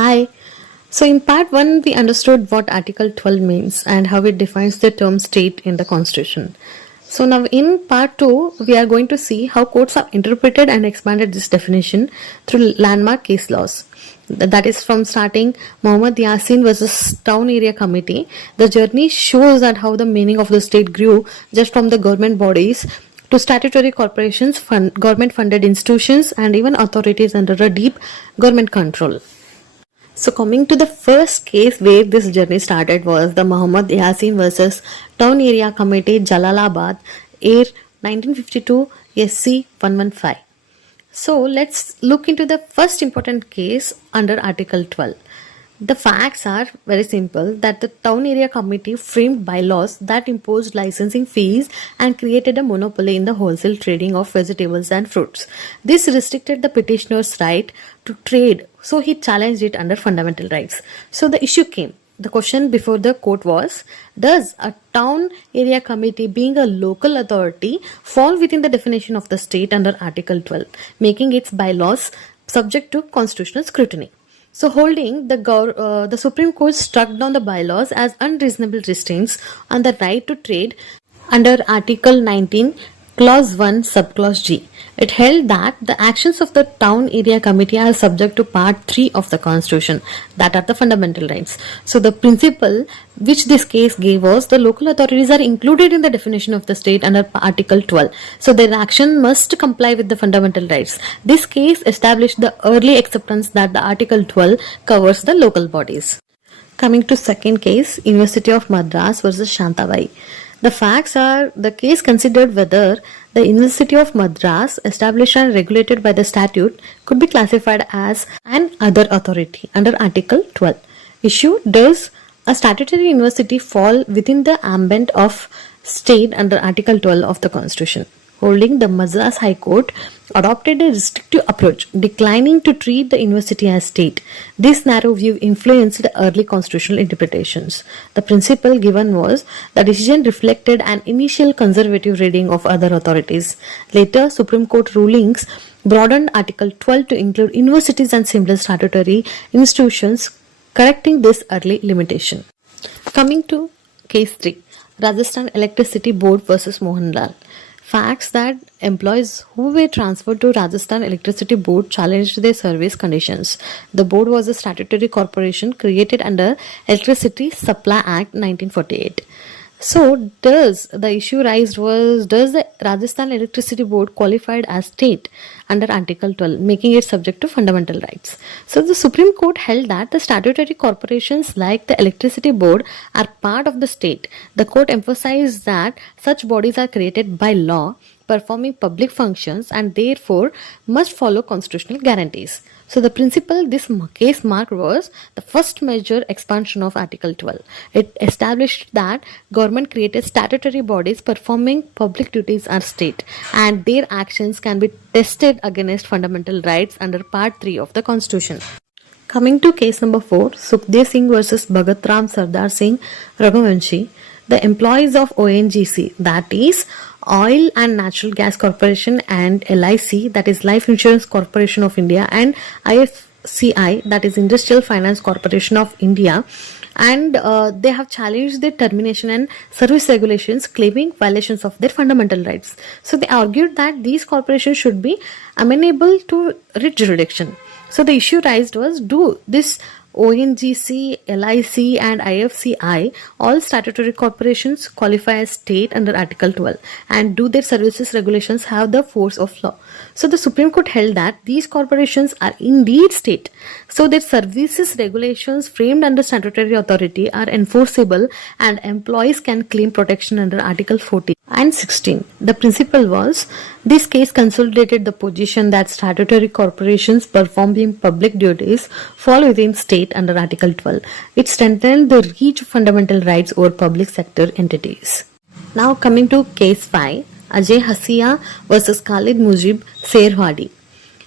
Hi. So, in part 1, we understood what Article 12 means and how it defines the term state in the Constitution. So, now in part 2, we are going to see how courts have interpreted and expanded this definition through landmark case laws. That is from starting Muhammad Yasin versus Town Area Committee. The journey shows that how the meaning of the state grew just from the government bodies to statutory corporations, government funded institutions, and even authorities under a deep government control. So coming to the first case where this journey started was the Muhammad Yasin versus Town Area Committee, Jalalabad, Air 1952 SC 115. So let's look into the first important case under Article 12. The facts are very simple that the town area committee framed bylaws that imposed licensing fees and created a monopoly in the wholesale trading of vegetables and fruits. This restricted the petitioner's right to trade, so he challenged it under fundamental rights. So the issue came. The question before the court was, does a town area committee being a local authority fall within the definition of the state under Article 12, making its bylaws subject to constitutional scrutiny? So holding, the Supreme Court struck down the bylaws as unreasonable restraints on the right to trade under Article 19, Clause 1, Subclause G. It held that the actions of the town area committee are subject to Part 3 of the Constitution, that are the fundamental rights. So the principle which this case gave was the local authorities are included in the definition of the state under Article 12. So their action must comply with the fundamental rights. This case established the early acceptance that the Article 12 covers the local bodies. Coming to second case, University of Madras versus Shantabai. The facts are the case considered whether the University of Madras, established and regulated by the statute, could be classified as an other authority under Article 12. Issue, does a statutory university fall within the ambit of state under Article 12 of the Constitution? Holding, the Madras High Court adopted a restrictive approach, declining to treat the university as state. This narrow view influenced early constitutional interpretations. The principle given was the decision reflected an initial conservative reading of other authorities. Later, Supreme Court rulings broadened Article 12 to include universities and similar statutory institutions, correcting this early limitation. Coming to Case 3, Rajasthan Electricity Board versus Mohanlal. Facts that employees who were transferred to Rajasthan Electricity Board challenged their service conditions. The board was a statutory corporation created under Electricity Supply Act 1948. So does the issue raised was, does the Rajasthan Electricity Board qualified as state under Article 12, making it subject to fundamental rights? So the Supreme Court held that the statutory corporations like the Electricity Board are part of the state. The court emphasized that such bodies are created by law, performing public functions, and therefore must follow constitutional guarantees. So the principle this case marked was the first major expansion of Article 12. It established that government created statutory bodies performing public duties are state, and their actions can be tested against fundamental rights under Part 3 of the Constitution. Coming to case number 4, Sukhdev Singh versus Bhagat Ram Sardar Singh Raghuvanshi. The employees of ONGC, that is Oil and Natural Gas Corporation, and LIC, that is Life Insurance Corporation of India, and IFCI, that is Industrial Finance Corporation of India, and they have challenged the termination and service regulations, claiming violations of their fundamental rights. So they argued that these corporations should be amenable to writ jurisdiction. So the issue raised was, do this ONGC, LIC, and IFCI, all statutory corporations, qualify as state under Article 12, and do their services regulations have the force of law? So the Supreme Court held that these corporations are indeed state, so their services regulations framed under statutory authority are enforceable, and employees can claim protection under Article 14 and 16. The principle was, this case consolidated the position that statutory corporations performing public duties fall within state under Article 12. It strengthened the reach of fundamental rights over public sector entities. Now coming to case 5, Ajay Hasia versus Khalid Mujib Serwadi.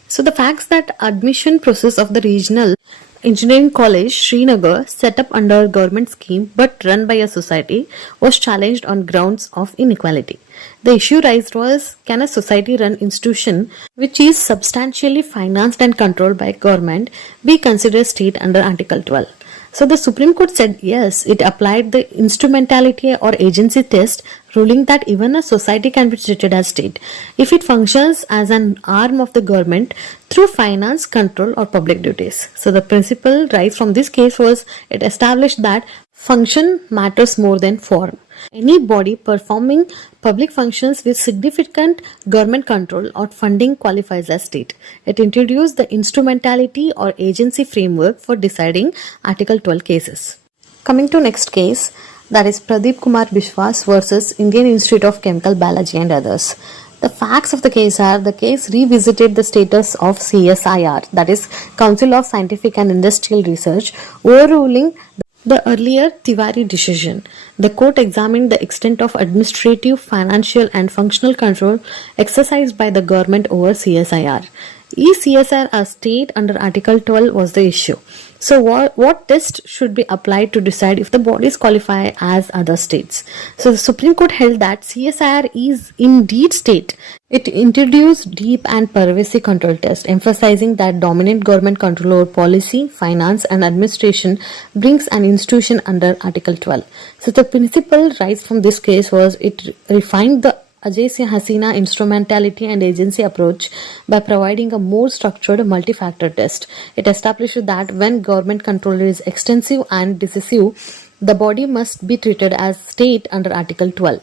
So the facts that admission process of the regional Engineering College, Srinagar, set up under a government scheme but run by a society, was challenged on grounds of inequality. The issue raised was, can a society run institution which is substantially financed and controlled by government be considered state under Article 12? So the Supreme Court said yes, it applied the instrumentality or agency test, ruling that even a society can be treated as state if it functions as an arm of the government through finance, control, or public duties. So the principle raised from this case was, it established that function matters more than form. Any body performing public functions with significant government control or funding qualifies as state. It introduced the instrumentality or agency framework for deciding Article 12 cases. Coming to next case, that is Pradeep Kumar Bishwas versus Indian Institute of Chemical Biology and others. The facts of the case are, the case revisited the status of CSIR, that is Council of Scientific and Industrial Research, overruling the earlier Tiwari decision. The court examined the extent of administrative, financial, and functional control exercised by the government over CSIR. Is CSIR a state under Article 12 was the issue. So what test should be applied to decide if the bodies qualify as other states? So the Supreme Court held that CSIR is indeed state. It introduced deep and pervasive control test, emphasizing that dominant government control over policy, finance, and administration brings an institution under Article 12. So the principle raised from this case was, it refined the Ajay Singh Hasina instrumentality and agency approach by providing a more structured multi-factor test. It established that when government control is extensive and decisive, the body must be treated as state under Article 12.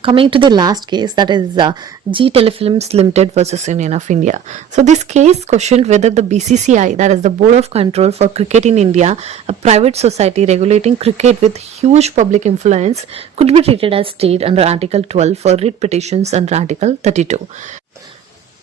Coming to the last case, that is G Telefilms Limited versus Union of India. So this case questioned whether the BCCI, that is the Board of Control for Cricket in India, a private society regulating cricket with huge public influence, could be treated as state under Article 12 for writ petitions under Article 32.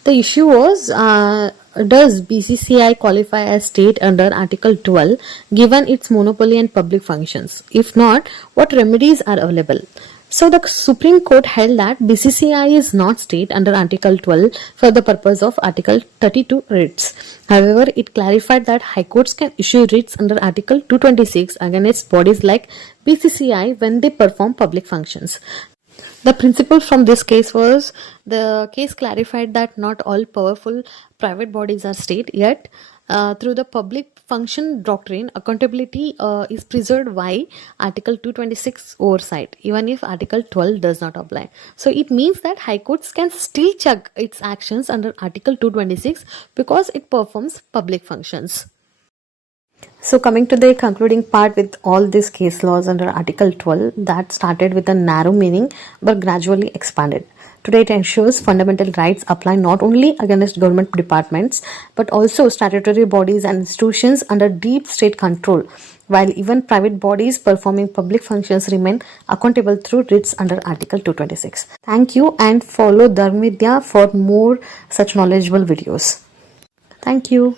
The issue was, does BCCI qualify as state under Article 12 given its monopoly and public functions? If not, what remedies are available? So the Supreme Court held that BCCI is not state under Article 12 for the purpose of Article 32 writs. However, it clarified that High Courts can issue writs under Article 226 against bodies like BCCI when they perform public functions. The principle from this case was, the case clarified that not all powerful private bodies are state, yet through the public function doctrine, accountability is preserved by Article 226 oversight, even if Article 12 does not apply. So it means that High Courts can still check its actions under Article 226 because it performs public functions. So coming to the concluding part with all these case laws under Article 12 that started with a narrow meaning but gradually expanded. Today it ensures fundamental rights apply not only against government departments but also statutory bodies and institutions under deep state control, while even private bodies performing public functions remain accountable through writs under Article 226. Thank you, and follow Dharmvidya for more such knowledgeable videos. Thank you.